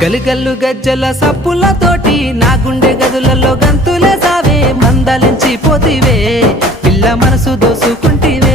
గలిగల్లు గజ్జల సప్పులతోటి నా గుండె గదులలో గంతులే సావే మందలించి పోతివే పిల్ల మనసు దోసుకుంటివే